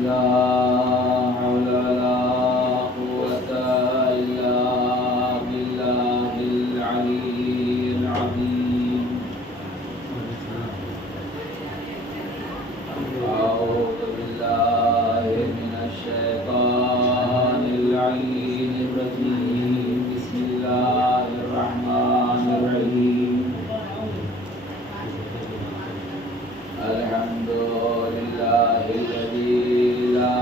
لا حول ولا قوة إلا بالله العلي العظيم. أعوذ بالله من الشيطان اللعين الرجيم. بسم الله الرحمن الرحيم. الحمد لله الذي لا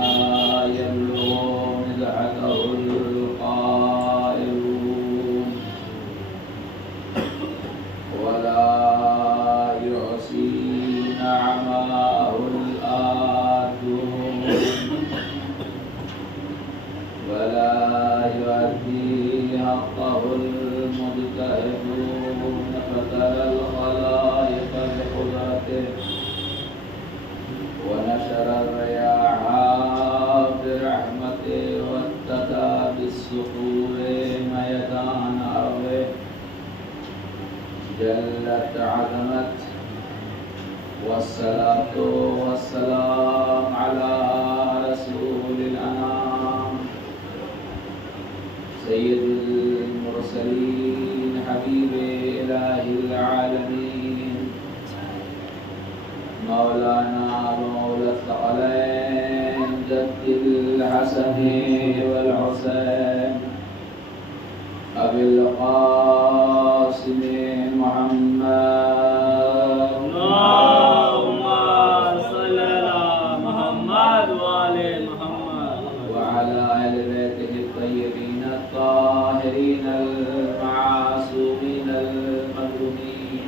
يبلغ مدحته القائلون ولا يحصي نعماه الآتون ولا يؤدي حقه المجتهدون فترى الخلائق بقدرته ونشر الرياح برحمته واتدى بالسحور ميدان أرضه جلت عظمت. والصلاة والسلام على رسول الأنام سيد المرسلين حبيب إله العالمين مولانا مولى الثقلين جد الحسن والحسين أبي القاسم محمد. اللهم صل على محمد وآل محمد وعلى آل بيته الطيبين الطاهرين المعصومين المظلومين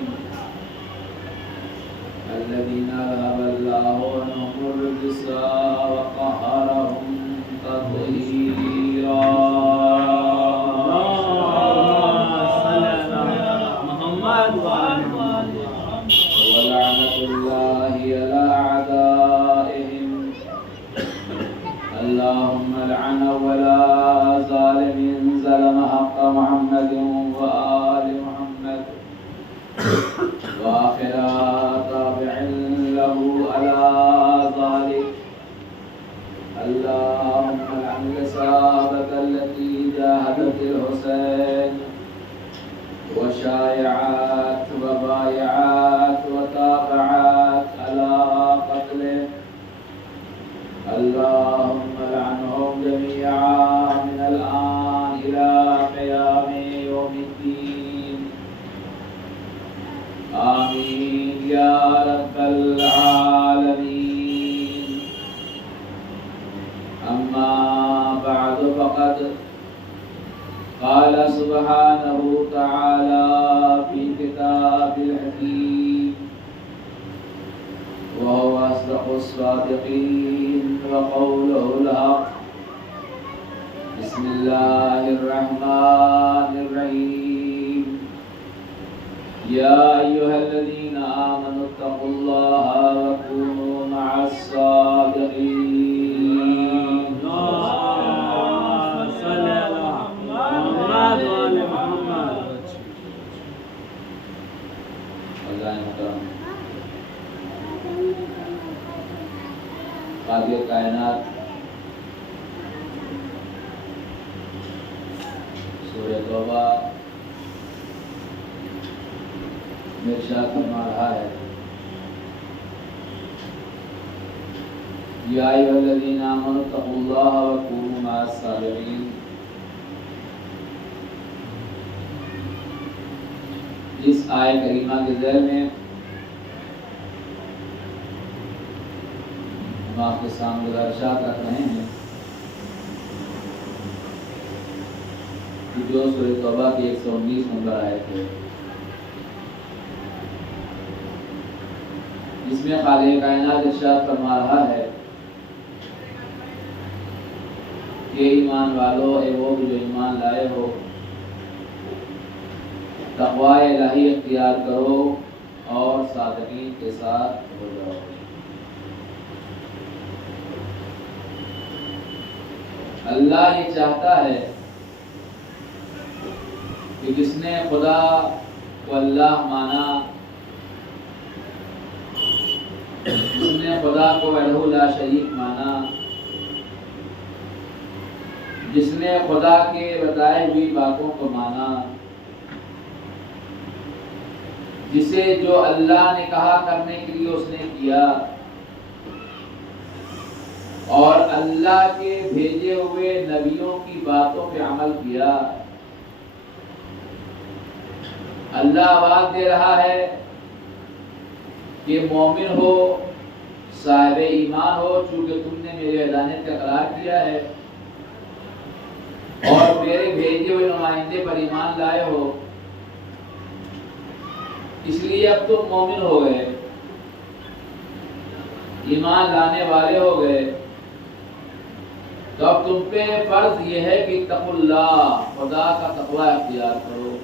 الذين ذهب الله عنهم الرجس وطهرهم تطهيرا. اللهم صل على محمد وآل محمد. ولعنة الله على أعدائهم. اللهم لعن ولا ظالم ظلم حق محمد وآل محمد وآخر تابع له على ذلك. اللهم لعن الإصابة التي جاهدت الحسين وشايعت وبايعت وتابعت على قتله. اللهم لعنهم جميعا من الآن إلى قيام يوم الدين. آمين يا رب العالمين. أما بعد فقد قال سبحانه تعالى في كتاب الحكيم وهو أصدق الصادقين وقوله الحق. بسم الله الرحمن الرحيم. يا أيها الذين آمنوا اتقوا الله وكونوا مع الصادقين. اللهم صل على محمد وآل محمد. اللہ محترم قاضی کائنات سورہ توبہ میں ارشاد فرما رہا ہے یا ایھا الذین آمنوا اتقوا اللہ وکونوا مع الصادقین. اس آیت کریمہ کے ذیل میں ہم آپ کے سامنے ارشاد رکھ رہے ہیں جو سورہ توبہ کی 119 نمبر آیت ہے، جس میں خالق کائنات ارشاد فرما رہا ہے کہ ایمان والو، اے وہ جو ایمان لائے ہو، تقوی الہی اختیار کرو اور صادقین کے ساتھ ہو جاؤ۔ اللہ یہ چاہتا ہے کہ جس نے خدا کو اللہ مانا، جس نے خدا کو وحدہ لا شریک مانا، جس نے خدا کے بتائے ہوئی باتوں کو مانا، جسے جو اللہ نے کہا کرنے کے لیے اس نے کیا، اور اللہ کے بھیجے ہوئے نبیوں کی باتوں پہ عمل کیا، اللہ آواز دے رہا ہے کہ مومن ہو، صاحب ایمان ہو، چونکہ تم نے میرے وحدانیت کا اقرار کیا ہے اور میرے بھیجے ہوئے نمائندے پر ایمان لائے ہو، اس لیے اب تم مومن ہو گئے، ایمان لانے والے ہو گئے، تو اب تم پہ فرض یہ ہے کہ اتقوا اللہ، خدا کا تقوی اختیار کرو۔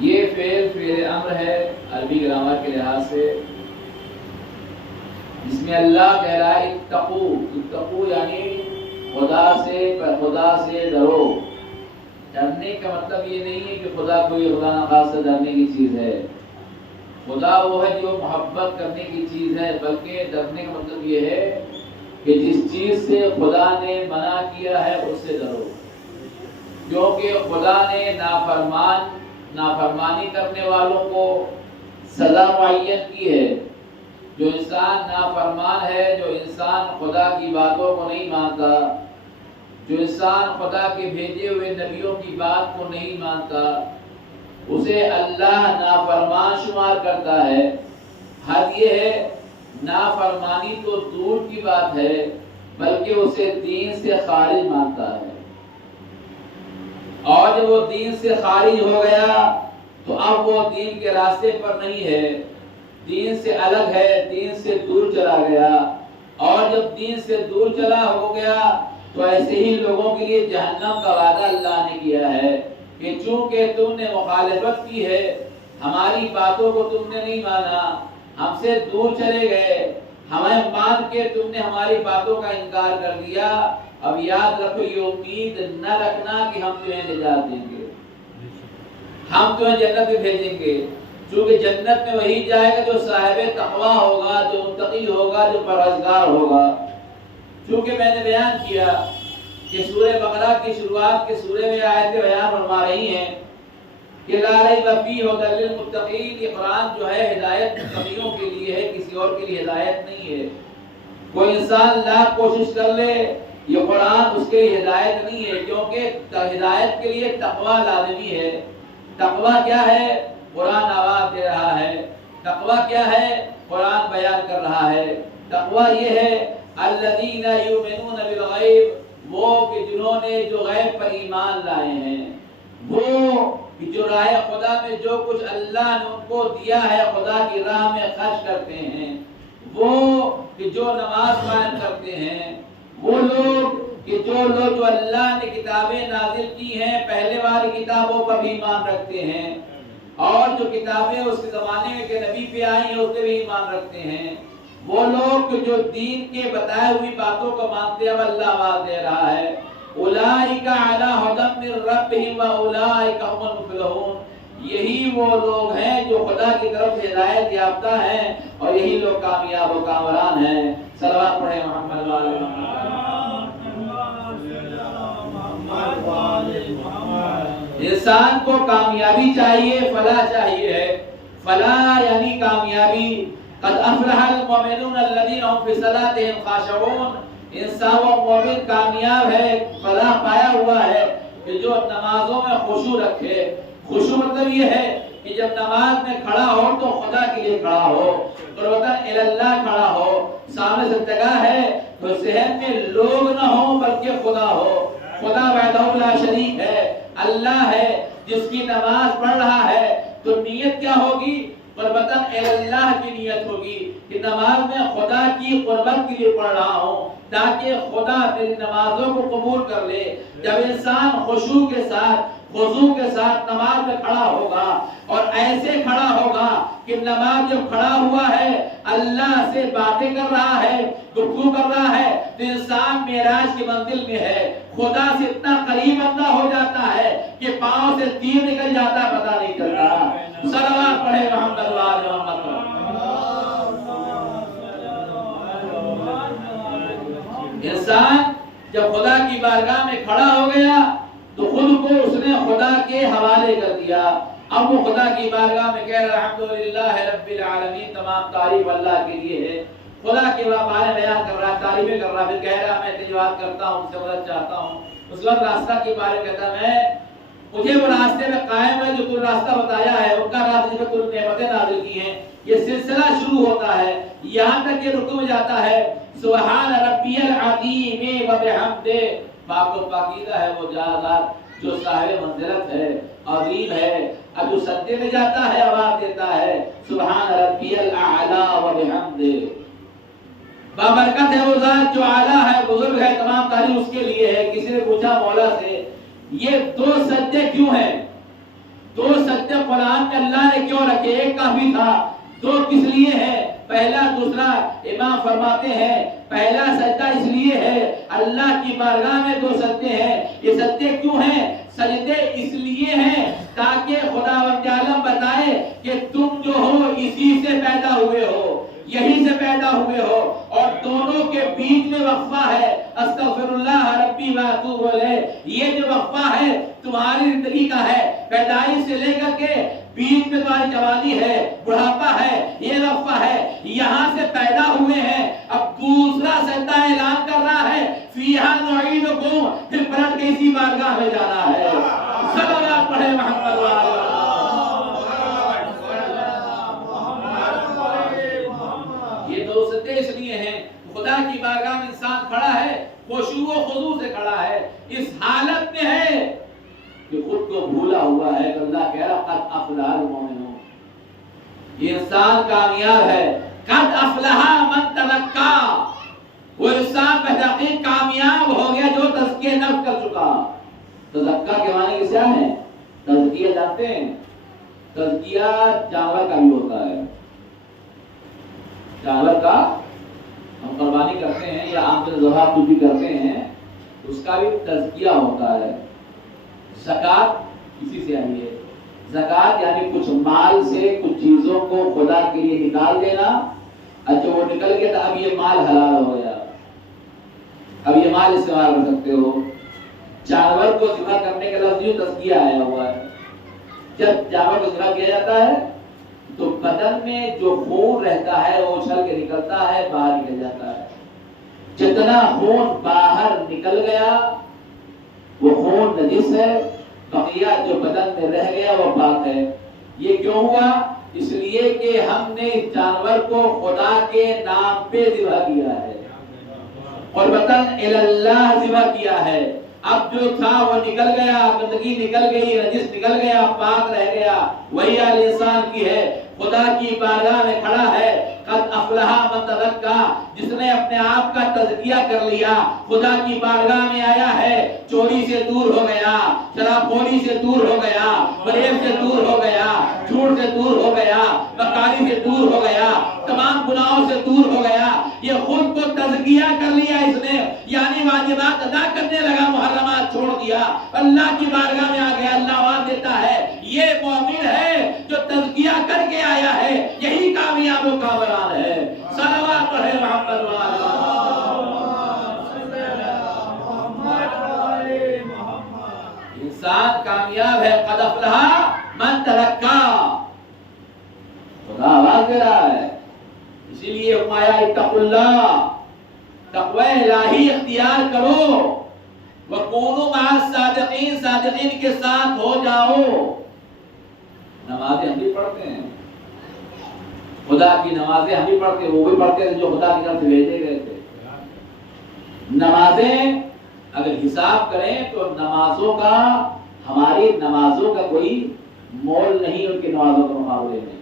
یہ فعل امر ہے عربی گرامر کے لحاظ سے، جس میں اللہ کہہ رہا ہے اتقوا یعنی خدا سے ڈرو۔ ڈرنے کا مطلب یہ نہیں ہے کہ خدا نخواستہ ڈرنے کی چیز ہے، خدا وہ ہے جو محبت کرنے کی چیز ہے، بلکہ ڈرنے کا مطلب یہ ہے کہ جس چیز سے خدا نے منع کیا ہے اس سے ڈرو، کیونکہ خدا نے نافرمانی کرنے والوں کو سزا معین کی ہے۔ جو انسان نافرمان ہے، جو انسان خدا کی باتوں کو نہیں مانتا، جو انسان خدا کے بھیجے ہوئے نبیوں کی بات کو نہیں مانتا، اسے اللہ نافرمان شمار کرتا ہے۔ حد یہ ہے، نافرمانی تو دور کی بات ہے، بلکہ اسے دین سے خارج مانتا ہے، اور جب وہ دین سے خارج ہو گیا تو اب وہ دین کے راستے پر نہیں ہے، دین سے الگ ہے، دین سے دور چلا گیا، اور جب دین سے دور چلا ہو گیا تو ایسے ہی لوگوں کے لیے جہنم کا وعدہ اللہ نے کیا ہے کہ چونکہ تم نے مخالفت کی ہے، ہماری باتوں کو تم نے نہیں مانا، ہم سے دور چلے گئے، ہمیں مان کے تم نے ہماری باتوں کا انکار کر دیا، اب یاد رکھو، یہ امید نہ رکھنا کہ ہم تمہیں نجات دیں گے، ہم تمہیں جنت میں بھیجیں گے، چونکہ جنت میں وہی جائے گا جو صاحب تقوی ہوگا، جو متقی ہوگا، جو پرہیزگار ہوگا۔ چونکہ میں نے بیان کیا کہ سورہ بقرہ کی شروعات کے سورے میں آیتیں بیان فرما رہی ہیں کہ لا ریب فیہ ھدی للمتقین، یہ قرآن جو ہے ہدایت متقیوں کے لیے ہے، کسی اور کے لیے ہدایت نہیں ہے۔ کوئی انسان لاکھ کوشش کر لے، یہ قرآن اس کے لیے ہدایت نہیں ہے، کیونکہ ہدایت کے لیے تقوی لازمی ہے۔ تقوی کیا ہے؟ قرآن آواز دے رہا ہے۔ تقوی کیا ہے؟ قرآن بیان کر رہا ہے۔ تقوی یہ ہے الذین یؤمنون بالغیب، وہ کہ جنہوں نے جو غیب پر ایمان لائے ہیں، وہ کہ جو راہ خدا میں جو کچھ اللہ نے ان کو دیا ہے خدا کی راہ میں خرچ کرتے ہیں، وہ کہ جو نماز قائم کرتے ہیں، وہ لوگ کہ جو اللہ نے کتابیں نازل کی ہیں پہلے والی کتابوں پر بھی ایمان رکھتے ہیں، اور جو کتابیں اس کے زمانے میں کے نبی پہ آئی ہیں اس پہ بھی ایمان رکھتے ہیں، وہ لوگ جو دین کے بتائے ہوئی باتوں کو مانتے ہیں، اب اللہ آواز دے رہا ہے اولئک علی ھدی من ربہم واولئک ھم المفلحون، یہی وہ لوگ ہیں جو خدا کی طرف سے ہدایت یافتہ ہیں، اور یہی لوگ کامیاب و کامران ہیں۔ صلوات پڑھیں محمد و آل محمد۔ انسان کو کامیابی چاہیے، فلاح چاہیے ہے۔ فلاح یعنی کامیابی۔ قد افلح المؤمنون الذین هم فی صلاتهم خاشعون، انسان و مومن کامیاب ہے، فلاح پایا ہوا ہے کہ جو نمازوں میں خشوع رکھے۔ خشوع مطلب یہ ہے کہ جب نماز میں کھڑا ہو تو خدا کے لیے کھڑا ہو، قربتاً اللہ کھڑا ہو، سامنے سے جگہ ہے تو ذہن میں لوگ نہ ہو بلکہ خدا ہو، خدا وحدہ لا شریک ہے، اللہ ہے جس کی نماز پڑھ رہا ہے تو نیت کیا ہوگی؟ قربتاً اللہ کی نیت ہوگی کہ نماز میں خدا کی قربت کے لیے پڑھ رہا ہوں تاکہ خدا میری نمازوں کو قبول کر لے۔ جب انسان خشوع کے ساتھ خضوع کے ساتھ نماز میں کھڑا ہوگا اور ایسے کھڑا ہوگا کہ نماز جب کھڑا ہوا ہے اللہ سے باتیں کر رہا ہے، گفتگو کر رہا ہے، تو انسان معراج کی منزل میں ہے، خدا سے اتنا قریب بندہ ہو جاتا ہے کہ پاؤں سے تیر نکل جاتا ہے، پتہ نہیں چلتا۔ صلوات پڑھے محمد وآل محمد۔ انسان جب خدا کی بارگاہ میں کھڑا ہو گیا تو خود کو اس نے خدا کے حوالے کر دیا۔ اب وہ خدا کی بارگاہ میں کہہ رہا الحمدللہ رب العالمین، تمام تعریف اللہ کے لیے ہے۔ خدا کے بارے بیان کر رہا ہے، تعریفیں کر رہا ہے، پھر کہہ رہا میں تجواد کرتا ہوں، اس سے مدد چاہتا ہوں۔ اس وقت راستہ کے بارے کہتا میں مجھے وہ راستے میں قائم ہے جو تم راستہ بتایا ہے، ان کا راستہ جس میں تم نعمتیں نازل کی ہیں۔ یہ سلسلہ شروع ہوتا ہے یہاں تک کہ رکو میں جاتا ہے سبحان ربی العظیم و بحمدہ، پاک و پاکیزہ ہے وہ ذات جو صاحب منزلت ہے، عظیم ہے۔ اب جو سجدے میں جاتا ہے آواز دیتا ہے سبحان ربی الاعلی و بحمدہ، بابرکت ہے وہ ذات جو اعلیٰ ہے، بزرگ ہے، تمام تعریف اس کے لیے ہے۔ کسی نے پوچھا مولا سے یہ دو سجدے کیوں ہیں؟ دو سجدے قرآن میں اللہ نے کیوں رکھے؟ ایک کافی تھا، دو کس لیے ہیں؟ پہلا دوسرا امام فرماتے ہیں پہلا سجدہ اس لیے ہے اللہ کی بارگاہ میں دو سجدے ہیں۔ یہ سجدے کیوں ہیں؟ سجدے اس لیے ہیں تاکہ خداوند عالم بتائے کہ تم جو ہو اسی سے پیدا ہوئے ہو، یہی سے پیدا ہوئے ہو، اور دونوں کے بیچ میں وقفہ ہے استغفر اللہ ربی و اتوب الیہ۔ یہ جو وقفہ ہے تمہاری زندگی کا ہے، پیدائش سے لے کر کے بیچ میں تمہاری جوانی ہے، بڑھاپا ہے، یہ وقفہ ہے، یہاں سے پیدا ہوئے ہیں۔ اب دوسرا سجدہ اعلان کر رہا ہے فیہا نعیدکم، پھر پلٹ کے اسی بارگاہ میں جانا ہے۔ صلوات پڑھے محمد وآلہ۔ یہ دو سجدے اس لیے ہیں خدا کی بارگاہ میں انسان کھڑا ہے، خشوع و خضوع سے کھڑا ہے، اس حالت میں ہے کہ خود کو بھولا ہوا ہے کہ اللہ کہہ رہا قد افلح المؤمنون، یہ انسان کامیاب ہے۔ قد افلح من تزکا، وہ انسان بتحقیق کامیاب ہو گیا جو تزکیہ نفس کر چکا۔ تزکا کے معنی کیا ہے؟ تزکیہ جانتے ہیں؟ تزکیہ جانور کا بھی ہوتا ہے، جانور کا ہم قربانی کرتے ہیں یا عام طور ذبح کچھ بھی کرتے ہیں اس کا بھی تزکیہ ہوتا ہے۔ زکات اسی سے آئی ہے، زکات یعنی کچھ مال سے کچھ چیزوں کو خدا کے لیے نکال دینا، اچھا وہ نکل گیا تو اب یہ مال حلال ہو گیا، اب یہ مال استعمال کر سکتے ہو۔ جانور کو ذبح کرنے کا لفظ یوں تزکیہ آیا ہوا ہے۔ جب جانور کو ذبح کیا جاتا ہے تو بدن میں جو خون رہتا ہے وہ اچھل کے نکلتا ہے، باہر نکل جاتا ہے۔ جتنا خون باہر نکل گیا وہ خون نجس ہے، بقیہ جو بدن میں رہ گیا وہ پاک ہے۔ یہ کیوں ہوا؟ اس لیے کہ ہم نے اس جانور کو خدا کے نام پہ ذبح کیا ہے، قربتاً الی اللہ ذبح کیا ہے۔ اب جو تھا وہ نکل گیا، گندگی نکل گئی، نجس نکل گیا، پاک رہ گیا، وہی حال انسان کی ہے۔ خدا کی بارگاہ میں کھڑا ہے قد افلح من تزکا، جس نے اپنے آپ کا تزکیہ کر لیا، خدا کی بارگاہ میں آیا ہے، چوری سے دور ہو گیا، شراب خوری سے دور ہو گیا، فریب سے دور ہو گیا، جھوٹ سے دور ہو گیا، مکاری سے دور ہو گیا، تمام گناہوں سے دور ہو گیا۔ یہ خود کو تزکیہ کر لیا اس نے، یعنی واجبات ادا کرنے لگا، محرمات چھوڑ دیا، اللہ کی بارگاہ میں آ گیا۔ اللہ آواز دیتا ہے یہ مومن ہے جو تزکیہ کر کے آیا ہے، یہی کامیاب و کامران ہے۔ صلوات پڑھے محمد وآلہ۔ انسان کامیاب ہے، قد افلح من تزکا، خدا آواز دے رہا ہے۔ اسی لیے فرمایا اتقوا اللہ، تقوی الہی اختیار کرو، وَقُونُوا مَعَ الصَّادِقِينَ، صادقین کے ساتھ ہو جاؤ۔ نمازیں ہم بھی پڑھتے ہیں، خدا کی نمازیں ہم بھی پڑھتے ہیں، وہ بھی پڑھتے ہیں جو خدا کی طرف سے بھیجے گئے تھے۔ نمازیں اگر حساب کریں تو نمازوں کا، ہماری نمازوں کا کوئی مول نہیں، ان کی نمازوں کا مقابلے نہیں.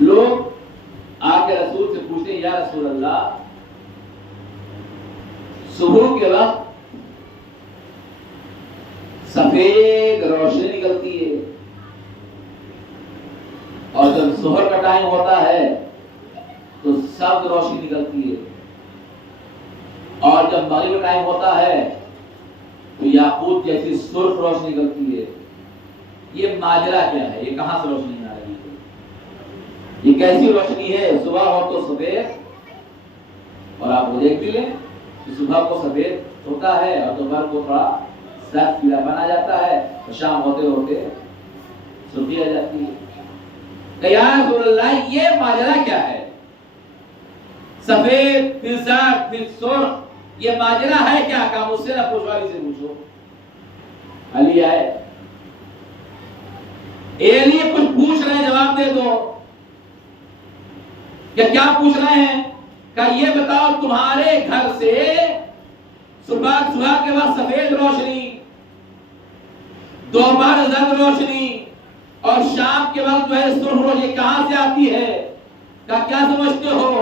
لوگ آ کے رسول سے پوچھتے ہیں یا رسول اللہ، صبح کے وقت سفید روشنی نکلتی ہے اور جب ظہر کا ٹائم ہوتا ہے تو سبز روشنی نکلتی ہے، اور جب مغرب کا ٹائم ہوتا ہے تو یاقوت جیسی سرخ روشنی نکلتی ہے. یہ ماجرا کیا ہے؟ یہ کہاں سے روشنی آ رہی ہے؟ یہ کیسی روشنی ہے؟ صبح ہو تو سفید، اور آپ وہ دیکھ بھی لیں کہ صبح کو سفید ہوتا ہے اور دوپہر کو تھوڑا سرخ پیلا بنا جاتا ہے، اور شام ہوتے ہوتے سرخی آ جاتی ہے. کہ یا رسول اللہ یہ ماجرا کیا ہے؟ سفید پھر سرخ پھر سرخ، یہ ماجرا ہے کیا؟ کہا مجھ سے نہ پوچھو، علی سے پوچھو. علی آئے، اے علی کچھ پوچھ رہے ہیں جواب دے دو. کیا پوچھ رہے ہیں؟ کہ یہ بتاؤ تمہارے گھر سے صبح کے وقت سفید روشنی، دوپہر زرد روشنی، اور شام کے وقت جو ہے سرخ روشنی کہاں سے آتی ہے؟ کیا سمجھتے ہو؟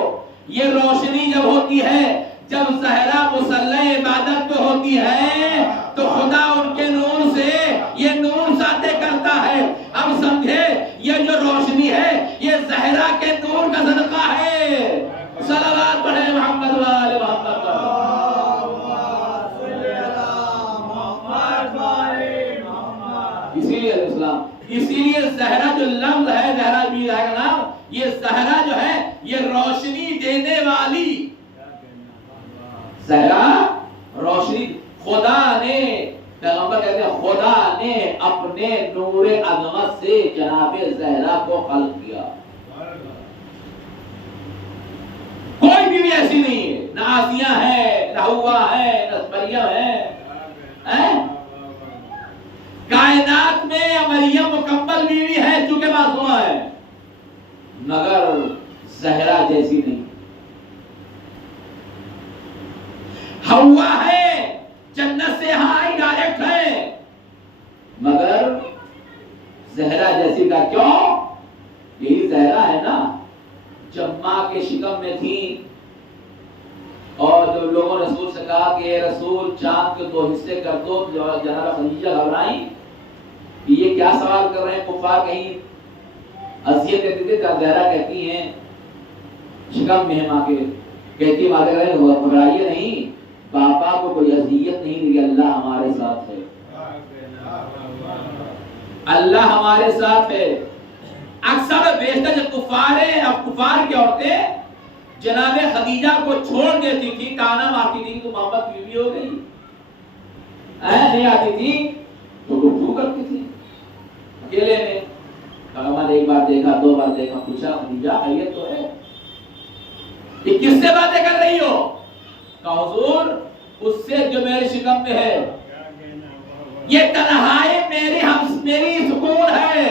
یہ روشنی جب ہوتی ہے، جب زہرا مصلی عبادت پہ ہوتی ہے تو خدا ان کے نور سے یہ نور ساطع کرتا ہے. اب سمجھے یہ جو روشنی ہے یہ زہرا کے نور کا صدقہ ہے. صلوات پڑھے محمد و آل محمد. اسی لیے زہرا جو لفظ ہے، زہرا بھی ہے کا نام، یہ زہرا جو ہے یہ روشنی دینے والی. زہرا روشنی، خدا نے، پیغمبر کہتے ہیں خدا نے اپنے نور عظمت سے جناب زہرا کو خلق کیا. کوئی بھی ایسی نہیں ہے، نہ آسیہ ہے، نہ ہوا ہے، نہ مریم ہے. کائنات میں مریم مکمل بیوی ہے چونکہ معصومہ ہے، مگر زہرا جیسی نہیں. ہوا ہے جنت سے آئی ڈائریکٹ ہے، مگر زہرا جیسی کا کیوں؟ یہی زہرا ہے نا جب ماں کے شکم میں تھی اور جو لوگوں نے رسول سے کہا کہ اے رسول چاند کے 2 حصے کر دو، جناب خدیجہ گھبرائیں کہ یہ کیا سوال کر رہے ہیں. کفار کہیں اذیت دیتے تھے، زہرا کہتی ہیں شکم میں ماں کے، کہتی ماں کے گھبرائیے نہیں، پاپا کو کوئی اذیت نہیں ہوئی، اللہ ہمارے ساتھ ہے، اللہ ہمارے ساتھ ہے. اکثر بیشتر جب کفار کی عورتیں جناب خدیجہ کو چھوڑ دیتی تھی، کانا مارتی تھی تو محمد بیوی ہو گئی، نہیں آتی تھی تو گفتگو کرتی تھی اکیلے میں. پیغمبر ایک بار دیکھا، 2 بار دیکھا، پوچھا خدیجہ خیریت تو ہے؟ یہ کس سے باتیں کر رہی ہو؟ کہا حضور اس سے جو میرے شکم میں ہے. یہ تنہائی میری سکون ہے،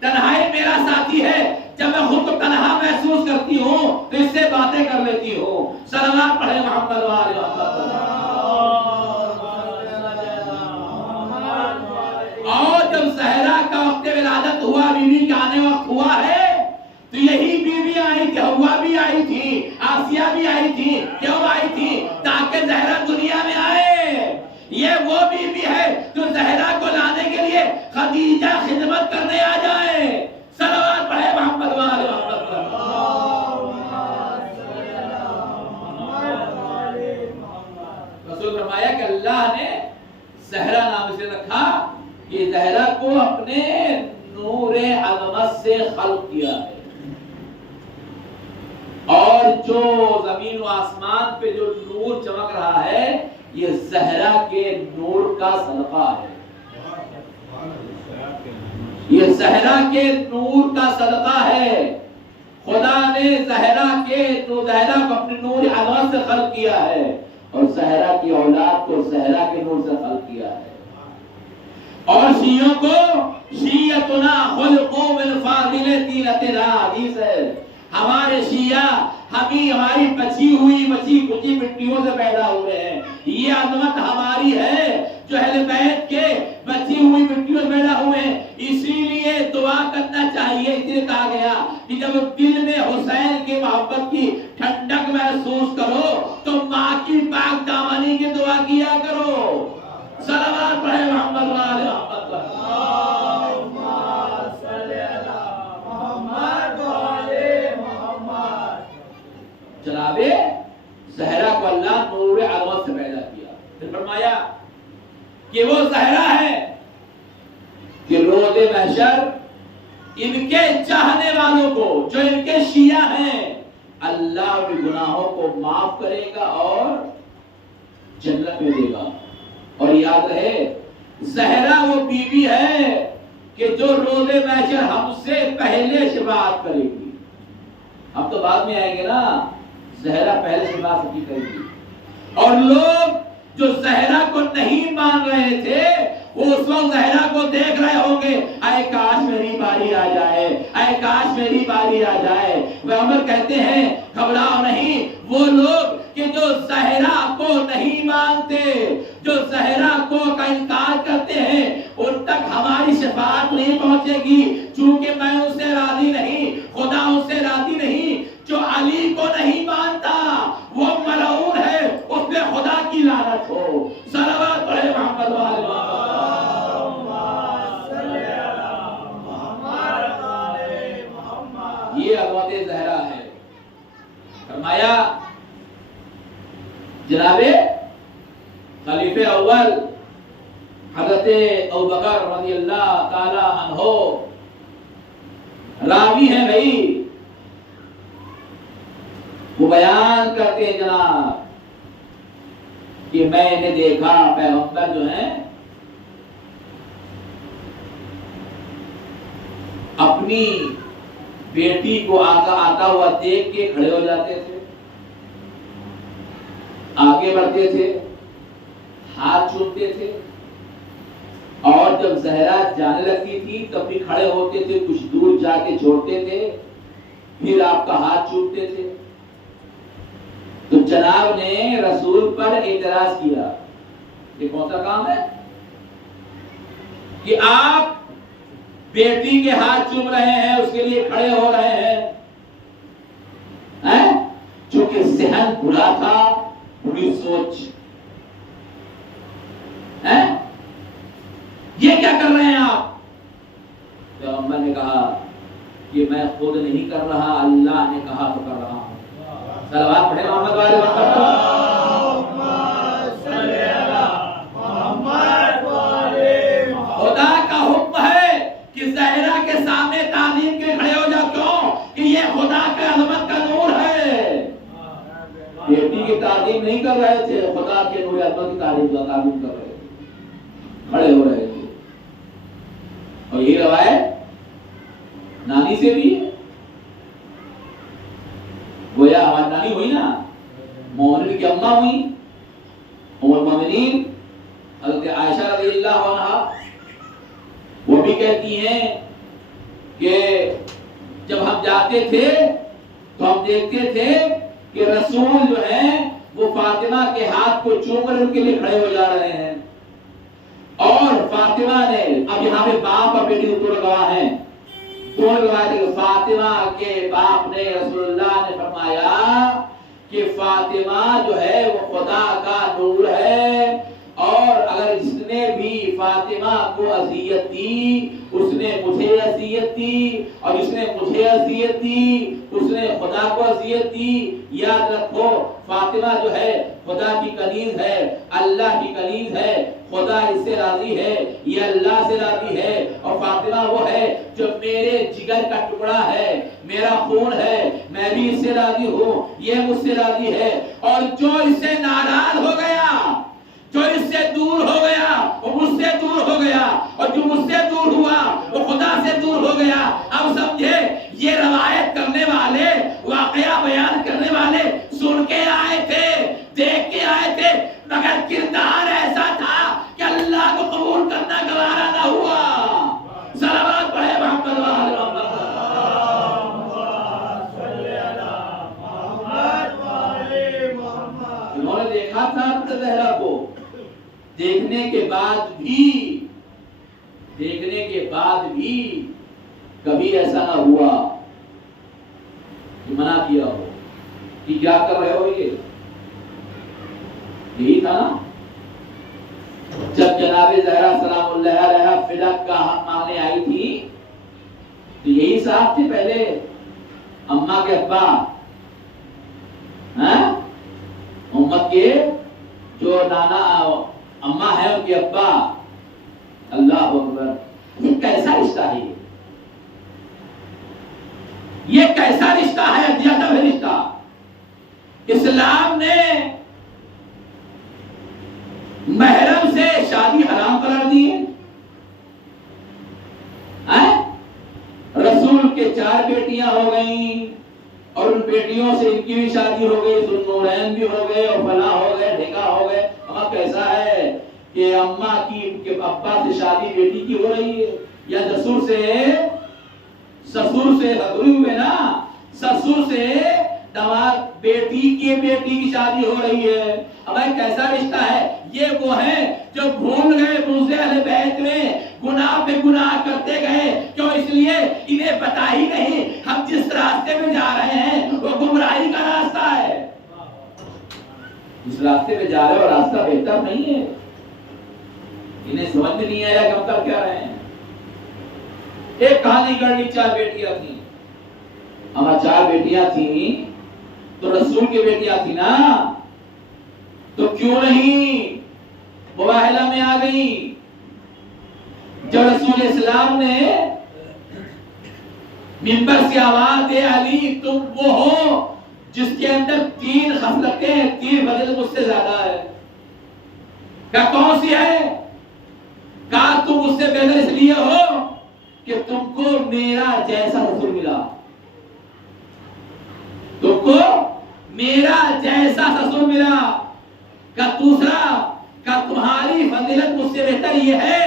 تنہائی میرا ساتھی ہے. جب میں خود کو تنہا محسوس کرتی ہوں تو اس سے باتیں کر لیتی ہوں. صلوات پڑھے محمد و آل محمد. اور جب زہرا کا وقت ولادت ہوا، بیوی کے آنے وقت ہوا ہے، تو یہی بیوی آئی تھی، ہوا بھی آئی تھی، آسیہ بھی آئی تھی. کیوں آئی تھی؟ تاکہ زہرا دنیا میں آئے. یہ وہ بیوی ہے جو زہرا کو لانے کے لیے خدیجہ خدمت کرنے آ جائے. صلوات پڑھے محمد و آل محمد. رسول فرمایا کہ اللہ نے زہرا نام سے رکھا کہ زہرا کو اپنے نور عظمت سے خلق کیا ہے. اور جو زمین و آسمان پہ جو نور چمک رہا ہے یہ زہرا کے نور کا صدقہ ہے. یہ زہرا کے نور کا صدقہ ہے. خدا نے زہرا کو اپنے نور عظمت سے خلق کیا ہے اور زہرا کی اولاد کو زہرا کے نور سے خلق کیا ہے. اور شیعوں کو شیعتنا خلقوا من فاضل طینتنا، حدیث ہے ہمارے شیعہ ہماری بچی کچی مٹیوں سے پیدا ہوئے ہیں. یہ عظمت ہماری ہے جو اہل بیت کے بچی ہوئی مٹیوں سے پیدا ہوئے ہیں. اسی لیے دعا کرنا چاہیے. اس لیے کہا گیا کہ جب دل میں حسین کی محبت کی ٹھنڈک محسوس کرو تو ماں کی پاک دامنی کی دعا کیا کرو. صلوات پڑھے محمد وآل محمد. جناب زہرا کو اللہ نور عظمت سے پیدا کیا. پھر فرمایا کہ وہ زہرا ہے کہ روز محشر ان کے چاہنے والوں کو جو ان کے شیعہ ہیں اللہ کے گناہوں کو معاف کرے گا اور جنت میں دے گا. اور یاد رہے زہرا وہ بیوی ہے کہ جو روز محشر ہم سے پہلے شفاعت کرے گی. اب تو بعد میں آئیں گے نا. زہرا پہلے شفاعت کرے گی. اور لوگ جو زہرا کو نہیں مان رہے تھے وہ اس وقت زہرا کو دیکھ رہے ہوں گے اے کاش میری باری آ جائے, اے کاش میری باری آ جائے. پیغمبر کہتے ہیں گھبراؤ نہیں. وہ لوگ کہ جو زہرا کو نہیں مانتے, جو زہرا کو کا انکار کرتے ہیں, ان تک ہماری شفاعت نہیں پہنچے گی, چونکہ میں ان سے راضی نہیں, خدا ان سے راضی نہیں. جو علی کو نہیں مانتا وہ ملعون ہے, اس پہ خدا کی لعنت ہو. صلوات پڑھے محمد وآل محمد. یہ عظمت زہرا ہے. فرمایا جناب خلیفہ اول حضرت ابوبکر رضی اللہ تعالی عنہ راوی ہیں بھائی, وہ بیان کرتے ہیں جناب کہ میں نے دیکھا پیغمبر جو ہیں اپنی بیٹی کو آتا ہوا دیکھ کے کھڑے ہو جاتے تھے, آگے بڑھتے تھے, ہاتھ چومتے تھے, اور جب زہرا جانے لگتی تھی تب بھی کھڑے ہوتے تھے, کچھ دور جا کے چھوڑتے تھے, پھر آپ کا ہاتھ چومتے تھے. تو جناب نے رسول پر اعتراض کیا, یہ کون سا کام ہے کہ آپ بیٹی کے ہاتھ چوم رہے ہیں, اس کے لیے کھڑے ہو رہے ہیں, چونکہ ذہن برا تھا, بری سوچ, یہ کیا کر رہے ہیں آپ؟ پیغمبر نے کہا کہ میں خود نہیں کر رہا, اللہ نے کہا تو کر رہا ہوں. صلوات پڑھے محمد والے خدا کا حکم ہے کہ زہرا کے سامنے تعظیم کے کھڑے ہو جاؤ. کیوں کہ یہ خدا کا عظمت کا نور ہے. بیٹی کی تعظیم نہیں کر رہے تھے, خدا کے نور عظمت کی تعظیم کر رہے تھے, کھڑے ہو رہے تھے. اور یہ روایت نانی سے بھی ہے. گویا ہماری نانی ہوئی نا, مومنین کی اماں ہوئی, ام المومنین حضرت عائشہ رضی اللہ عنہا, وہ بھی کہتی ہیں کہ جب ہم جاتے تھے تو ہم دیکھتے تھے کہ رسول جو ہیں وہ فاطمہ کے ہاتھ کو چوم کر ان کے لیے کھڑے ہو جا رہے ہیں. اور فاطمہ نے, اب یہاں پہ باپ اور بیٹی دونوں گواہ ہیں, دونوں گواہ تھے. فاطمہ کے باپ نے رسول اللہ نے فرمایا کہ فاطمہ جو ہے وہ خدا کا نور ہے, اور اگر جس نے بھی فاطمہ کو اذیت دی اس نے مجھے اذیت دی, اور جس نے مجھے اذیت دی اس نے خدا کو اذیت دی. یاد رکھو فاطمہ جو ہے خدا کی کنیز ہے, اللہ کی کنیز ہے. خدا اس سے راضی ہے, یہ اللہ سے راضی ہے. اور فاطمہ وہ ہے جو میرے جگر کا ٹکڑا ہے, میرا خون ہے, میں بھی اس سے راضی ہوں, یہ مجھ سے راضی ہے. اور جو اس سے ناراض ہو گیا, جو اس سے دور ہو گیا وہ مجھ سے دور ہو گیا, اور جو مجھ سے دور ہوا وہ خدا سے دور ہو گیا. اب سمجھے یہ روایت کرنے والے, واقعہ بیان کرنے والے سن کے آئے تھے, دیکھ کے آئے تھے, مگر کردار ایسا تھا کہ اللہ کو قبول کرنا گوارا نہ ہوا. صلوات پڑھے محمد وآل محمد. دیکھا تھا زہرا کو، دیکھنے کے بعد بھی کبھی ایسا نہ ہوا کہ منع کیا ہو کہ کیا کر رہے ہو، یہی تھا نا جب جناب زہرا سلام اللہ علیہا فدق کا حق مانگنے آئی تھی تو یہی صاحب تھے پہلے اماں کے ابا، امت کے جو نانا اماں ہے ان کے ابا. اللہ اکبر، یہ کیسا رشتہ ہے، یہ کیسا رشتہ ہے، ادب رشتہ. اسلام نے محرم سے شادی حرام قرار دی ہے. رسول کے 4 بیٹیاں ہو گئیں اور ان بیٹیوں سے ان کی بھی شادی ہو گئی، ذوالنورین بھی ہو گئے اور فلاں ہو گئے، ڈھیکا ہو گئے. اما کیسا ہے کہ اماں کی ان کے ابا سے شادی بیٹی کی ہو رہی ہے، یا سسر سے حضوری ہوئے نا، سسر سے دماغ بیٹی کی شادی ہو رہی ہے. اب کیسا رشتہ ہے؟ یہ وہ ہیں جو بھول گئے موسی اہل بیت میں، گناہ پہ گناہ کرتے گئے. کیوں؟ اس لیے انہیں پتا ہی نہیں ہم جس راستے میں جا رہے ہیں وہ گمراہی کا راستہ ہے. جس راستے میں جا رہے ہو راستہ بہتر نہیں ہے. انہیں سمجھ میں نہیں آیا کہ ہم کر کیا رہے ہیں. ایک کہانی کرنی، 4 بیٹیاں تھیں. ہمارا 4 بیٹیاں تھیں تو رسول کی بیٹیاں تھی نا، تو کیوں نہیں مباہلہ میں آ گئی. جب رسول اسلام نے منبر سے آواز دے علی تم وہ ہو جس کے اندر 3 خصلتیں 3 فضیلت مجھ سے زیادہ ہے. کیا کون سی ہے؟ کہا تم مجھ سے بہتر اس لیے ہو کہ تم کو میرا جیسا رسول ملا، تم کو میرا جیسا رسول ملا. کا دوسرا کا تمہاری فضیلت مجھ سے بہتر یہ ہے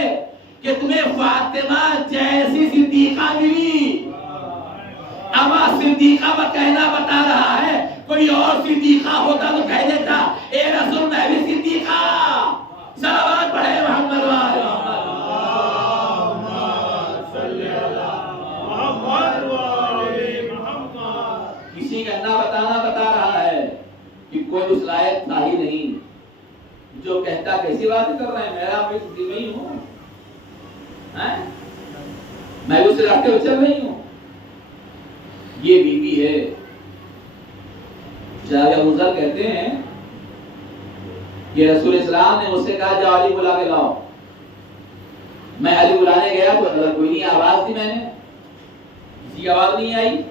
کہ تمہیں فاطمہ جیسی صدیقہ ملی. اما صدیقہ کا کہنا بتا رہا ہے، کوئی اور صدیقہ ہوتا تو کہہ دیتا اے رسول میں بھی صدیقہ. صلوات پڑھے محمد والے محمد. کسی کا نہ بتانا بتا رہا ہے کہ کوئی اس لائق تھا ہی نہیں. جو کہتا کیسی بات کر رہے ہیں، میرا میں ہی ہوں، میں اس راستے پہ چل رہی ہوں. یہ بیوی ہے. شاہ ابو ذر کہتے ہیں کہ رسول اسلام نے مجھ سے کہا جاؤ علی بلا کے لاؤ. میں علی بلانے گیا تو اگر کوئی نہیں آواز دی، میں نے کسی کی آواز نہیں آئی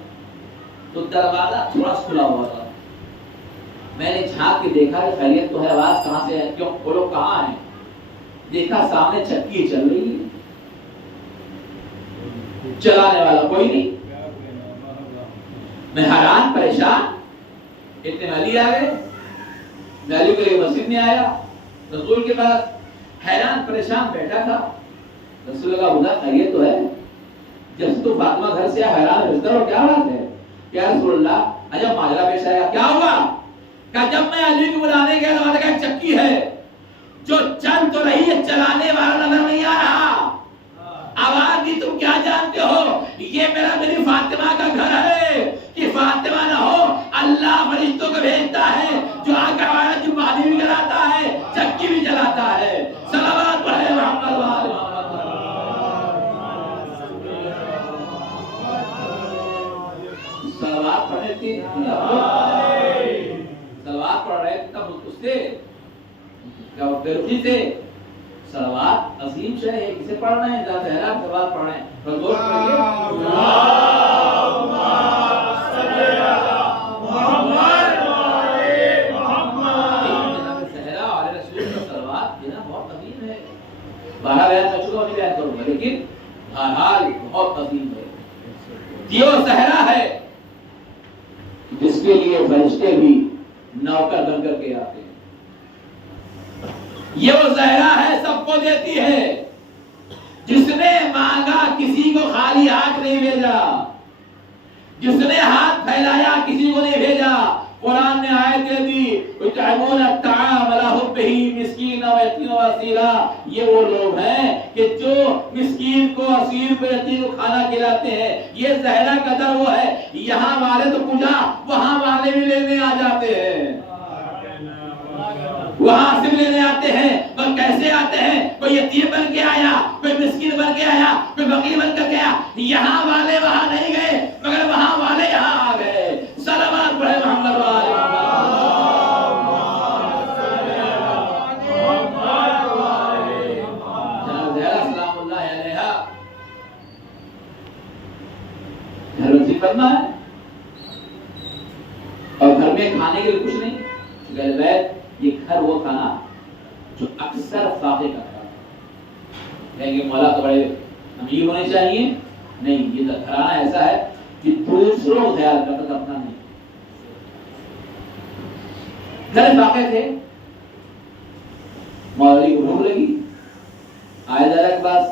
تو دروازہ تھوڑا کھلا ہوا تھا. میں نے جھانک کے دیکھا کہ خیریت تو ہے، آواز کہاں سے ہے، کیوں وہ لوگ کہاں ہیں. دیکھا سامنے چکی چل رہی ہے، چلانے والا کوئی نہیں. میں حیران پریشان. اتنے علی آ گئے، میں علی کے مسجد میں آیا، رسول کے پاس حیران پریشان بیٹھا تھا. رسول کا بولا خیریت تو ہے؟ جب تو فاطمہ گھر سے حیران رشتہ ہو، کیا بات ہے؟ کیا رسول اللہ عجب ماجرا پیش آیا. کیا ہوا؟ کہ جب میں علی کو بلانے گیا تو ایک چکی ہے جو چل تو رہی ہے، چلانے والا نظر نہیں آ رہا. آواز دی تم کیا جانتے ہو؟ یہ میری فاطمہ کا گھر ہے. کہ فاطمہ نہ ہو اللہ فرشتوں کو بھیجتا ہے جو آگے والا جمعہ بھی کراتا ہے، چکی بھی چلاتا ہے. صلوات پڑھے محمد والے صلوات پڑھے تھے، صلوات پڑھ رہے تب اس سے کیا بےرخی سے. صلوات عظیم شے ہے، کسے پڑھنا ہے؟ زہرا صلوات پڑھ رہے ہیں. رسول پڑھیے اللہم صلی علی محمد وعلی محمد. زہرا علیہ رسول کا صلوات دینا بہت عظیم ہے. بارہ بیان میں چکا نہیں بیان کروں گا، لیکن بہرحال بہت عظیم ہے. یہ وہ زہرا ہے جس کے لیے فرشتے بھی نوکر بن کر کے آتے ہیں. یہ وہ زہرا ہے سب کو دیتی ہے، جس نے مانگا کسی کو خالی ہاتھ نہیں بھیجا، جس نے ہاتھ پھیلایا کسی کو نہیں بھیجا. قرآن نے آئے آیت دے دی یطعمون الطعام علی حبہ مسکینا و یتیما و اسیرا، یہ وہ لوگ ہیں کہ جو مسکین کو، اسیر کو، یتیم کو کھانا کھلاتے ہیں۔ یہ زہرہ کا در وہ ہے، یہاں والے تو پوجا، وہاں والے بھی لینے آ جاتے ہیں، وہاں سے لینے آتے ہیں۔ اور کیسے آتے ہیں؟ کوئی یتیم بن کے آیا، کوئی مسکین بن کے آیا، کوئی فقیر بن کر گیا، یہاں والے وہاں نہیں گئے مگر وہاں والے یہاں آ گئے۔ صلوات پڑھے محمد وآل جناب زہرا سلام اللہ علیہا گھر میں کرنا ہے، اور گھر میں کھانے کے لیے کچھ نہیں، گھر بیت یہ گھر وہ کھانا جو اکثر فاقے کا کھانا کہیں گے مولا تو بڑے امیر ہونے چاہیے، نہیں، یہ گھرانا ایسا ہے کہ دوسروں کو خیال کرتا تھا، اپنا نہیں۔ گھر فاقے تھے، مولوی کو بھوک لگی، آئے ذرا کے پاس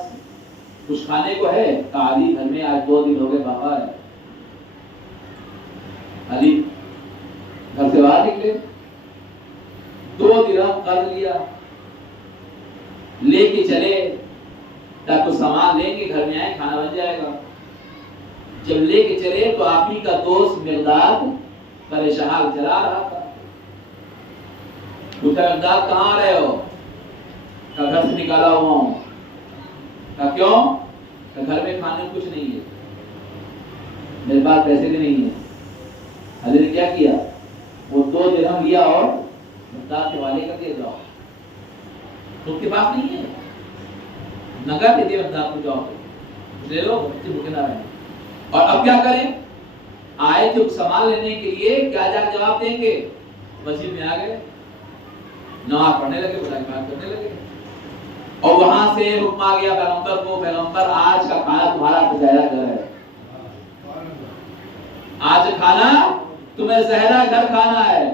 کچھ کھانے کو ہے، کہا علی گھر میں آج 2 دن ہو گئے بابا ہے۔ علی گھر سے باہر نکلے، 2 درہم قرض لیا، لے کے چلے تاکہ سامان لیں گے، گھر میں آئے کھانا بن جائے گا۔ جب لے کے چلے تو آپ ہی کا دوست مقداد پریشان چلا رہا تھا۔ پوچھا مقداد کہاں رہے ہو؟ کہا گھر سے نکالا ہوا ہوں۔ کہا کیوں؟ کہا گھر میں کھانے کچھ نہیں ہے، میرے پاس پیسے بھی نہیں ہے۔ حضرت نے کیا کیا؟ وہ 2 درہم لیا اور مقداد کے والے کا دے جاؤ، خود کے پاس نہیں ہے، نگا دے دے مقداد کو، جاؤ لے لو، بچے بھوکے نہ رہیں۔ اور اب کیا کریں؟ آئے جو سامان لینے کے لیے کیا جا جواب دیں گے؟ مسجد میں آ گئے، نماز پڑھنے لگے، خدا کی بات کرنے لگے، اور وہاں سے حکم آ گیا پیغمبر کو، پیغمبر آج کا کھانا تمہارا زہرا گھر ہے، آج کھانا تمہیں زہرا گھر کھانا ہے۔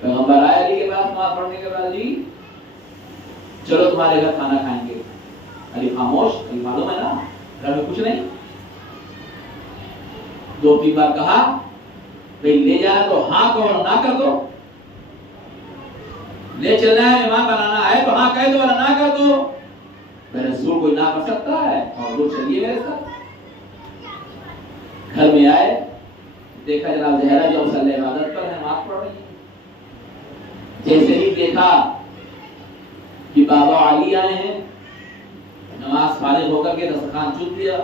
پیغمبر آئے علی کے پاس نماز پڑھنے کے بعد، علی چلو تمہارے گھر کھانا کھائیں گے۔ علی خاموش، علی معلوم ہے نا گھر میں کچھ نہیں۔ 2-3 بار کہا بھئی لے جانا تو ہاں کہو، نہ کر دو، لے چلنا ہے، مہمان بنانا ہے تو ہاں کہہ دو اور نہ کر دو، میرے رسول کوئی نہ کر سکتا ہے، اور لوگ چلیے میرے ساتھ۔ گھر میں آئے، دیکھا جناب زہرا جو مصلی عبادت پر ہے، نماز پڑھ رہی ہے۔ جیسے ہی دیکھا کہ بابا علی آئے ہیں، نماز فارغ ہو کر کے دسترخوان چوم دیا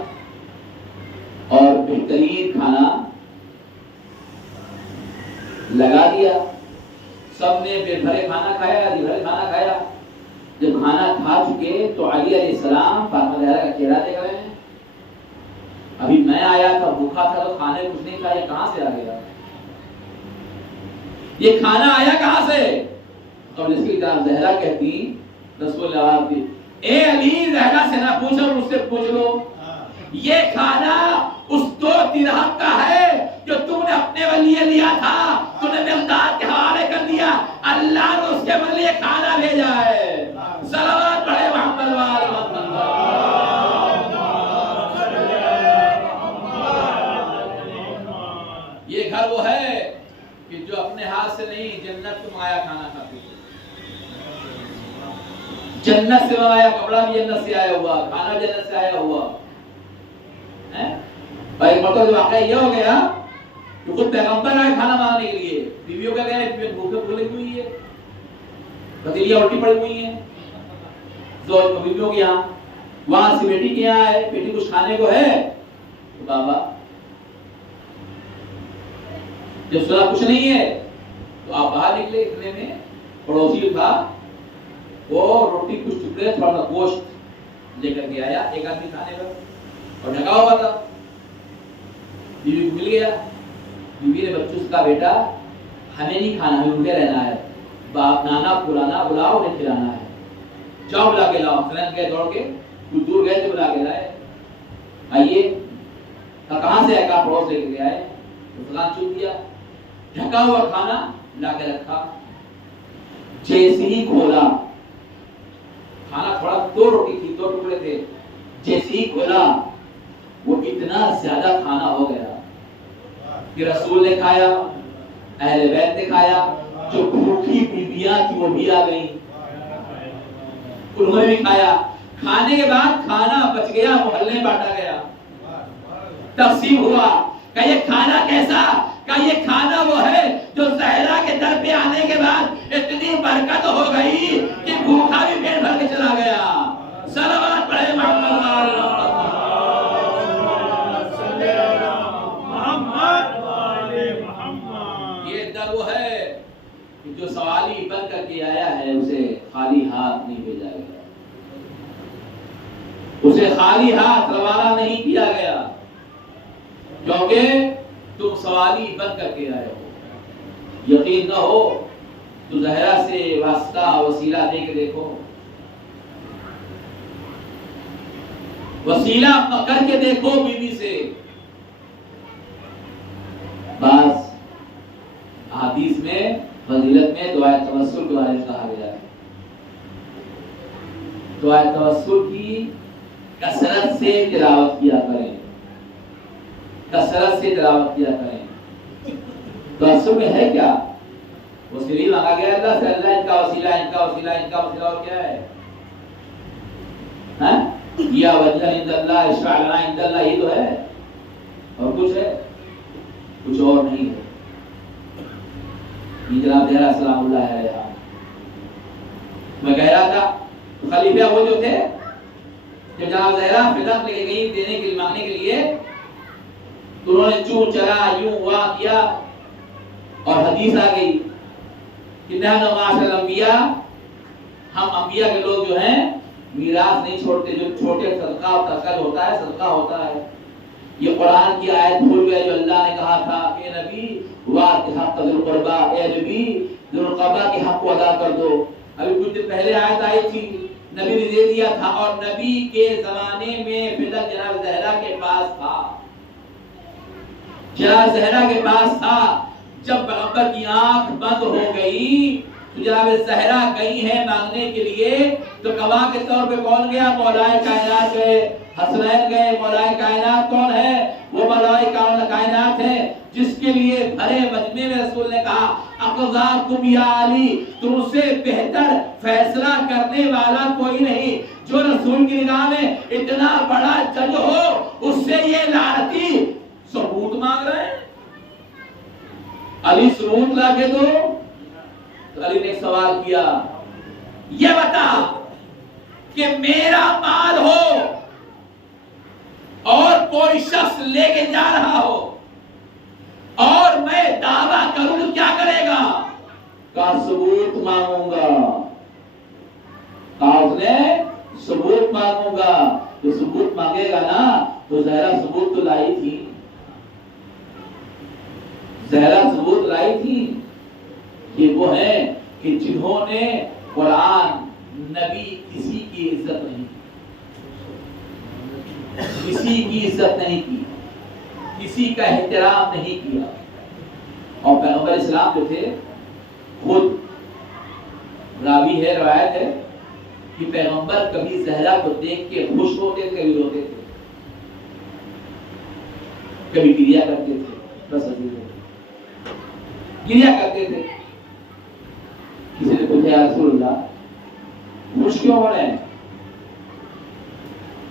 اور بہترین کھانا لگا دیا۔ سب نے پیٹ بھرے کھانا کھایا، جی بھرے کھانا کھایا۔ جب کھانا کھا چکے تو علی علیہ السلام فاطمہ زہرا کا چہرہ دیکھ رہے ہیں۔ ابھی میں آیا تھا، بھوکا تھا تو کھانے کچھ نہیں تھا، یہ کہاں سے آ گیا؟ یہ کھانا آیا کہاں سے؟ اور جس کی جان زہرا کہتی، رسول اللہ کی، اے علی زہرا سے نہ پوچھو، مجھ سے پوچھ لو، یہ کھانا اس 2 درہم کا ہے جو تم نے اپنے لیے لیا تھا، تم نے مقداد کے حوالے کر دیا، اللہ نے اس کے بدلے کھانا بھیجا ہے۔ صلوات پڑھے محمد وآل محمد۔ یہ گھر وہ ہے کہ جو اپنے ہاتھ سے نہیں، جنت سے منگایا کھانا کھاتے ہیں، جنت سے منگایا، کپڑا بھی جنت سے آیا ہوا، کھانا جنت سے آیا ہوا ہے۔ اور ایک مرتبہ واقعہ یہ ہو گیا کہ خود پیغمبر آئے کھانا مانگنے کے لیے، بیویوں کا گئے، بیویوں بھوکے بھولے ہوئی ہے، پتیلیاں الٹی پڑی ہوئی ہیں، زوج بیویوں کے یہاں، وہاں سے بیٹی کے یہاں آئے، بیٹی کچھ کھانے کو ہے تو بابا جب سنا کچھ نہیں ہے تو آپ باہر نکلے، اتنے میں پڑوسی تھا، وہ روٹی کچھ ٹکڑے تھوڑا سا گوشت لے کر کے آیا، ایک آدمی کھانے پر، اور ڈھکا ہوا تھا۔ بیوی کو مل گیا، بیوی نے بچوں سے کہا بیٹا ہمیں نہیں کھانا، ہمیں بھوکے رہنا ہے، باپ نانا پرانا بلاؤ، انہیں کھلانا ہے، جاؤ بلا کے لاؤ۔ فلان گئے دوڑ کے، کچھ دور گئے تھے، بلا کے لائے، آئیے، کہاں سے آئے؟ کہا پڑوس لے کے آئے، فلان چوک دیا، ڈھکا ہوا کھانا لا کے رکھا، جیسے ہی کھولا کھانا، تھوڑا 2 روٹی تھی، 2 ٹکڑے تھے، جیسے ہی کھولا وہ اتنا زیادہ کھانا ہو گیا کہ رسول نے کھایا، اہل بیت نے کھایا، جو بھوکی بیویاں تھی وہ بھی آ گئیں، انہوں نے بھی کھایا۔ کھانے کے بعد کھانا بچ گیا، محلے میں بانٹا گیا، تقسیم ہوا کہ یہ کھانا کیسا؟ کہ یہ کھانا وہ ہے جو زہرا کے در پہ آنے کے بعد اتنی برکت ہو گئی کہ بھوکا بھی پیٹ بھر کے چلا گیا۔ صلوات پڑھے محمد محمد۔ یہ در وہ ہے کہ جو سوالی بن کر کے آیا ہے اسے خالی ہاتھ نہیں بھیجا گیا، اسے خالی ہاتھ روانہ نہیں کیا گیا، کیونکہ تم سوالی بن کر کے آئے ہو۔ یقین نہ ہو تو زہرا سے واسطہ وسیلہ دے کے دیکھو، وسیلہ پکڑ کے دیکھو بیوی سے۔ بعض حدیث میں فضیلت میں دعائے توسل کے بارے میں کہا گیا ہے، دعائے توسل کی کثرت سے تلاوت کیا کریں، کثرت سے تلاوت کیا کریں۔ توسل میں ہے کیا؟ وسیلہ مانگا گیا اللہ سے، اللہ ان کا وسیلہ، ان کا وسیلہ، ان کا وسیلہ، اور کیا ہے؟ ہاں یا وجہ عند اللہ، اشفع لنا عند اللہ، یہ تو ہے، اور کچھ ہے؟ کچھ اور نہیں ہے۔ یہ جناب زہرا سلام اللہ علیہ، میں کہہ رہا تھا خلیفہ وہ جو تھے جب جناب زہرا فدق لے کے گئی دینے کے لیے، مانگنے کے لیے، تو انہوں نے چون چرا یوں ہوا کیا، اور حدیث آ گئی کہ نحن معاشر الانبیاء، ہم انبیاء کے لوگ جو ہیں میراث نہیں چھوڑتے، جو چھوٹے صدقہ اور ترکل ہوتا ہے، صدقہ ہوتا ہے۔ یہ قرآن کی آیت بھول گئے جو اللہ نے کہا تھا اے نبی وآت حق ذی القربى، اے نبی ذی القربى کے حق کو ادا کر دو۔ ابھی کچھ دن پہلے آیت آئی تھی، نبی نے دے دیا تھا، اور نبی کے زمانے میں فدق جناب زہرا کے پاس تھا، جناب زہرا کے پاس تھا۔ جب پیغمبر کی آنکھ بند ہو گئی تو جناب زہرا گئی ہیں مانگنے کے لیے، تو گواہ کے طور پہ کون گیا؟ مولا کائنات گئے، حسنین گئے۔ مولا کائنات کون ہے؟ وہ مولا کائنات ہے جس کے لیے بھرے مجمع میں رسول نے کہا اقضاکم یا علی، تم سے بہتر فیصلہ کرنے والا کوئی نہیں۔ جو رسول کی نگاہ میں اتنا بڑا جج ہو، اس سے یہ لعنتی ثبوت مانگ رہے ہیں، علی ثبوت لا کے دو۔ تو علی نے ایک سوال کیا، یہ بتا کہ میرا مال ہو اور کوئی شخص لے کے جا رہا ہو اور میں دعویٰ کروں تو کیا کرے گا؟ کا ثبوت مانگوں گا، اس نے ثبوت مانگوں گا۔ تو ثبوت مانگے گا نا، تو زہرا ثبوت تو لائی تھی، زہرا ثبوت لائی تھی۔ یہ وہ ہیں کہ جنہوں نے قرآن، نبی، کسی کی عزت نہیں کی، کسی کی عزت نہیں کی، کسی کا احترام نہیں کیا۔ اور پیغمبر اسلام جو تھے، خود راوی ہے، روایت ہے کہ پیغمبر کبھی زہرا کو دیکھ کے خوش ہوتے تھے، کبھی روتے تھے، کبھی گریا کرتے تھے، بس گریا کرتے تھے۔ کسی نے پوچھا یا رسول اللہ خوش کیوں ہو رہے ہیں؟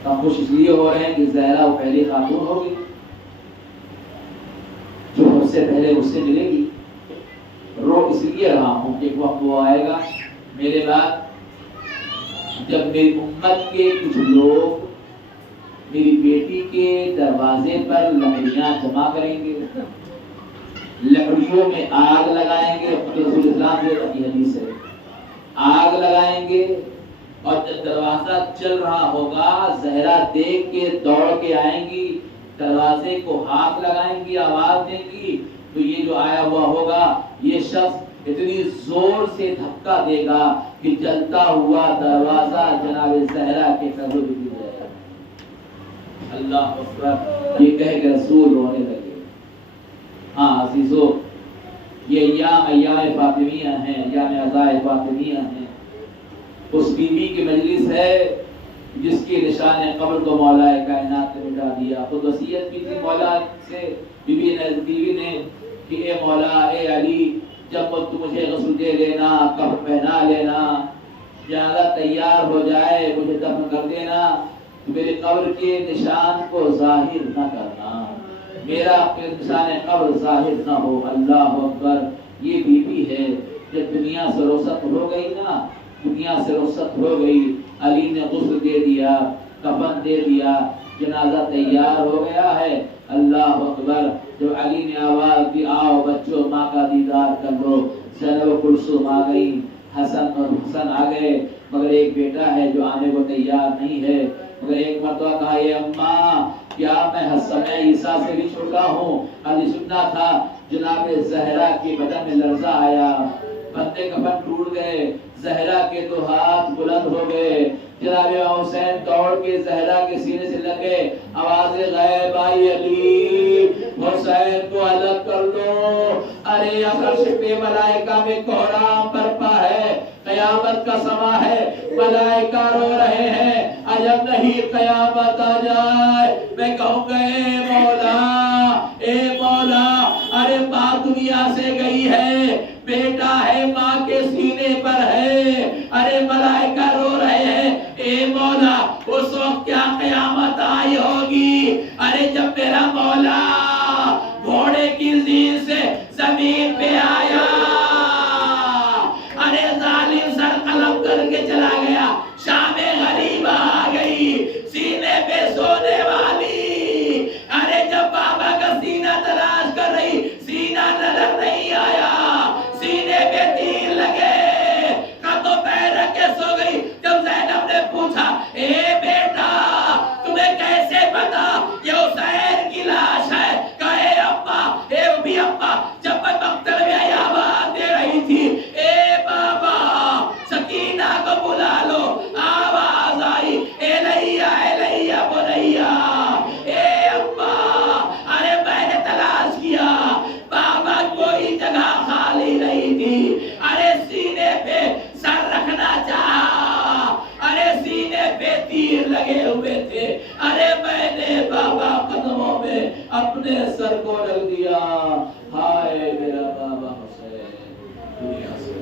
ہم خوش اس لیے ہو رہے ہیں کہ زہرا وہ پہلی خاتون ہوگی جو ہم سے پہلے اس سے ملے گی۔ رو اس لیے رہا ہوں کہ ایک وقت وہ آئے گا میرے بعد جب میری امت کے کچھ لوگ میری بیٹی کے دروازے پر لکڑیاں جمع کریں گے، لکڑیوں میں آگ لگائیں گے، رسول اسلام سے حدیث ہے، آگ لگائیں گے، اور جب دروازہ چل رہا ہوگا زہرا دیکھ کے دوڑ کے آئیں گی، دروازے کو ہاتھ لگائیں گی، آواز دیں گی، تو یہ جو آیا ہوا ہوگا یہ شخص اتنی زور سے دھکا دے گا کہ جلتا ہوا دروازہ جناب زہرا کے قبر میں گر جائے گا۔ اللہ اکبر، یہ کہہ کے رسول رونے لگے۔ ہاں عزیزو، یہ ایام فاطمیہ ہیں، ایام عزائے فاطمیہ ہیں۔ اس بیوی کی مجلس ہے جس کی نشان قبر کو مولا کائنات نے مٹا دیا۔ خود وصیت کی تھی مولا سے، بیوی نے کہ اے مولا اے علی جب تو مجھے غسل دے لینا، کفن پہنا لینا، جنازہ تیار ہو جائے مجھے دفن کر دینا، میرے قبر کے نشان کو ظاہر نہ کرنا، میرا نشان قبر ظاہر نہ ہو۔ اللہ اکبر۔ یہ بی بی ہے جب دنیا سے رخصت ہو گئی نا، دنیا سے رخصت ہو گئی، علی نے غسل دے دیا، کفن دے دیا، جنازہ تیار ہو گیا ہے۔ اللہ اکبر۔ جب علی نے آواز دی آؤ بچوں ماں کا دیدار کر لو، زینب کلثوم آ گئی، حسن اور حسن آ گئے، مگر ایک بیٹا ہے جو آنے کو تیار نہیں ہے۔ مگر ایک مرتبہ کہا یہ اماں کیا میں حسن عیسیٰ سے بھی چھوٹا ہوں؟ علی سننا تھا۔ جناب زہرا کے بدن میں لرزہ آیا، بندے کفن ٹوٹ گئے، زہرا کے دو ہاتھ بلند ہو گئے، جناب حسین دوڑ کے زہرا کے سینے سے لگے، آواز غیب آئی علی حسین کو الگ کر لو۔ ارے عرش پہ ملائکہ میں کوہرام برپا ہے، قیامت کا سما ہے، ملائکہ رو رہے ہیں، عجب نہیں قیامت آ جائے میں کہوں گا اے مولا اے مولا۔ ارے ماں دنیا سے گئی ہے، بیٹا ہے ماں کے سینے پر ہے، ارے ملائکہ رو رہے ہیں اے مولا اس وقت کیا قیامت آئی ہوگی؟ ارے جب میرا مولا گھوڑے کی زین سے زمین پہ آیا، ارے ظالم سر قلم کر کے چلا گیا، شام غریب آ گئی سینے پہ سونے والی، ارے جب بابا کا سینہ تلاش کر رہی سینہ نظر نہیں آیا، سینے پہ تیر لگے، کندھوں پہ رکھ کے سو گئی۔ جب زینب نے پوچھا اے بیٹا تمہیں کیسے پتا یہ حسین کی لاش ہے؟ کہے ابا اے بھی ابا جب میں مقتل میں آواز دے رہی تھی اے بابا سکینہ کو بلا لو، آواز آئی الیہ الیہ بنیا، اے ابا ارے میں نے تلاش کیا، بابا کوئی جگہ خالی نہیں تھی، ارے سینے پہ سر رکھنا چاہا، ارے سینے پہ تیر لگے ہوئے تھے، ارے میں نے بابا قدموں میں اپنے سر کو رکھ دیا، ہائے میرا بابا حسین دنیا سے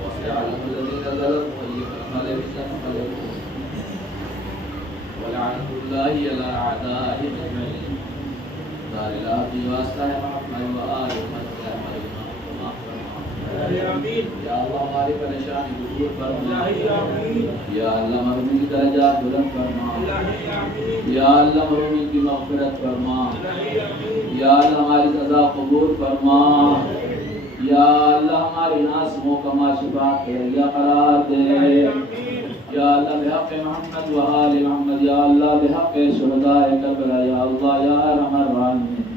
وَسَيَعْلَمُ الَّذِينَ ظَلَمُوا أَيَّ مُنقَلِبٍ يَنقَلِبُونَ وَلَعْنَةُ اللَّهِ عَلَى أَعْدَائِهِمْ أَجْمَعِينَ۔ دار العبد واسطہ ہے محمد و آل محمد یا اللہ ہماری پریشانی دور فرما، یا اللہ مرحومین کی درجات بلند فرما، یا اللہ مرحومین کی مغفرت فرما، یا اللہ ہماری سزا قبول فرما، یا اللہ ہماری ناسموں کا شفاعت کے ذریعہ قرار دے، یا اللہ بحق محمد و آل محمد، یا اللہ بحق شہداء کربلا، یا اللہ یا ارحم الراحمین،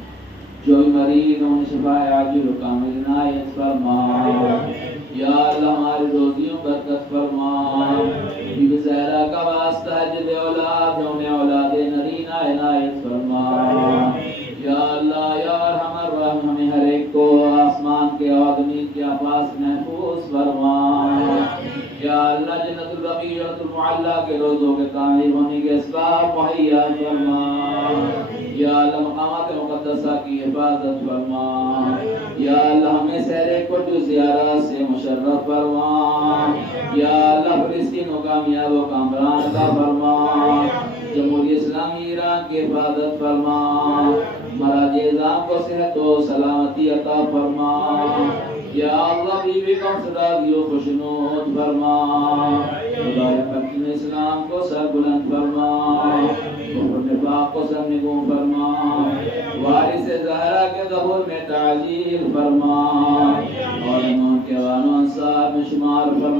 جو مریض ان شفاء عاجل و کامل عنایت فرما، یا اللہ ہماری روزیوں برکت فرما، بی بی زہرا کا واسطہ ہے جد اولاد انہیں اولاد نرینہ عنایت فرما، یا اللہ یا ارحم الراحمین ہمیں ہر ایک کو آسمان کے اور زمین کے آفات محفوظ فرما، یا اللہ جنت البقیع جنت المعلی کے روزوں کے تعمیر ہونے کے اسباب مہیا فرما، یا اللہ مقامات مقدسہ کی حفاظت فرما، یا اللہ ہمیں سہرے کو جو زیارت سے مشرف فرما، یا اللہ فلسطین و کامیاب و کامران عطا فرما، جمہوریہ اسلامی ایران کی حفاظت فرما، مراج اعظام کو صحت و سلامتی عطا فرما، یا اللہ بیوی کو صداقت و خوشنود فرما، خدای حکیم اسلام کو سر بلند فرما، کفر نفاق کو سر نگوں فرما، وارث زہرا کے ظہور میں تعجیل فرما، اور امام کے وان و انصار میں شمار فرما۔